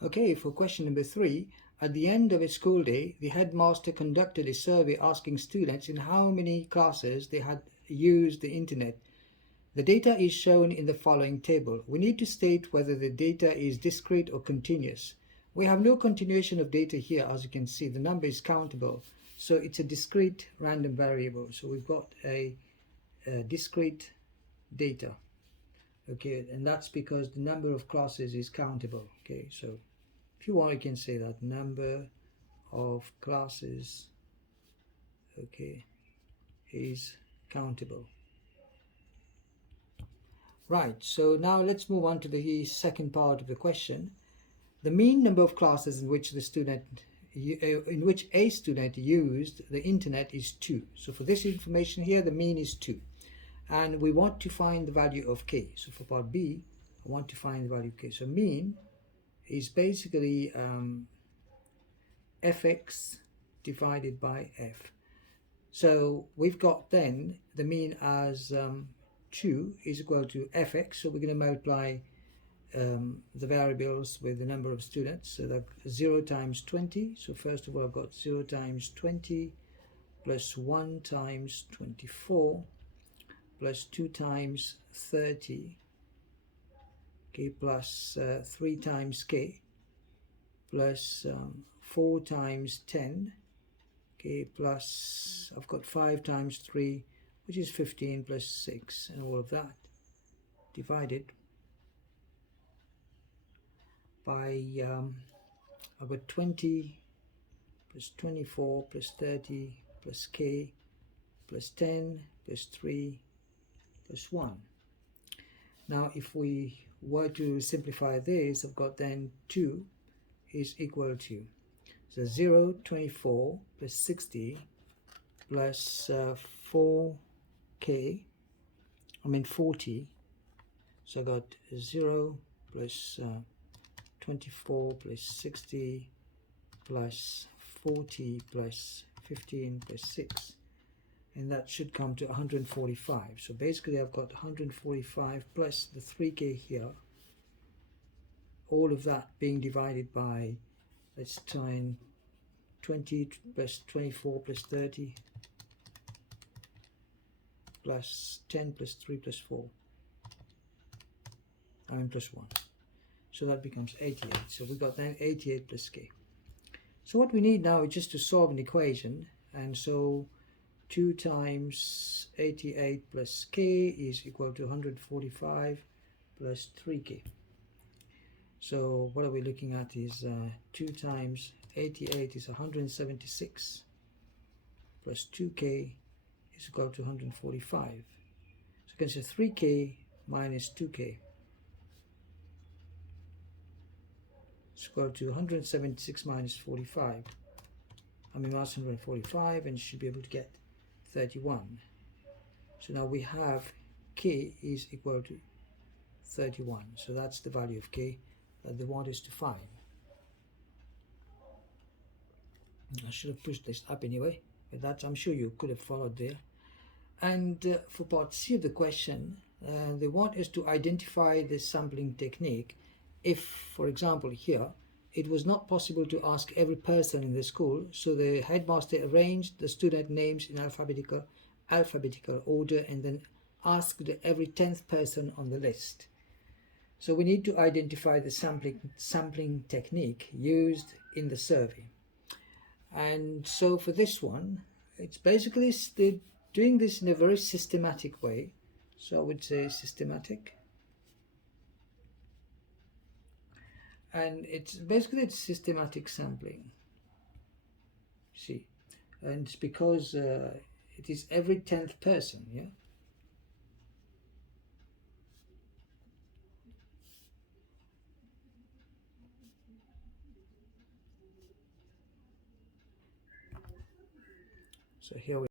Okay, for question number 3, at the end of a school day, the headmaster conducted a survey asking students in how many classes they had used the internet. The data is shown in the following table. We need to state whether the data is discrete or continuous. We have no continuation of data here. As you can see, the number is countable, so it's a discrete random variable. So we've got a discrete data. Okay, and that's because the number of classes is countable. Okay, so if you want, you can say that number of classes, okay, is countable. Right, so now let's move on to the second part of the question. The mean number of classes in which a student used the internet is 2. So for this information here, the mean is 2. And we want to find the value of k. So for part B, I want to find the value of k. So mean is basically fx divided by f. So we've got then the mean as 2 is equal to fx. So we're going to multiply the variables with the number of students. So that 0 times 20. So first of all, I've got 0 times 20 plus 1 times 24 plus 2 times 30, okay, plus 3 times k, plus 4 times 10, okay, plus I've got 5 times 3, which is 15, plus 6, and all of that, divided by I've got 20 plus 24 plus 30 plus k plus 10 plus 3 plus 1. Now if we were to simplify this, I've got then 2 is equal to, so 0, 24 plus 60 plus 4k, 40. So I got 0 plus 24 plus 60 plus 40 plus 15 plus 6. And that should come to 145. So basically I've got 145 plus the 3k here, all of that being divided by, let's try and 20 plus 24 plus 30 plus 10 plus 3 plus 4, plus 1. So that becomes 88. So we've got then 88 plus k. So what we need now is just to solve an equation, and so 2 times 88 plus k is equal to 145 plus 3k. So what are we looking at is 2 times 88 is 176 plus 2k is equal to 145. So you can say 3k minus 2k is equal to 176 minus 45. Minus 145, and you should be able to get 31. So now we have k is equal to 31. So that's the value of k that they want us to find. I should have pushed this up anyway, but that I'm sure you could have followed there. And for part C of the question, they want us to identify the sampling technique if, for example, here it was not possible to ask every person in the school, so the headmaster arranged the student names in alphabetical order and then asked every 10th person on the list. So we need to identify the sampling technique used in the survey. And so for this one, it's basically doing this in a very systematic way. So I would say systematic. And it's basically systematic sampling. See, and it's because it is every 10th person, yeah. So here we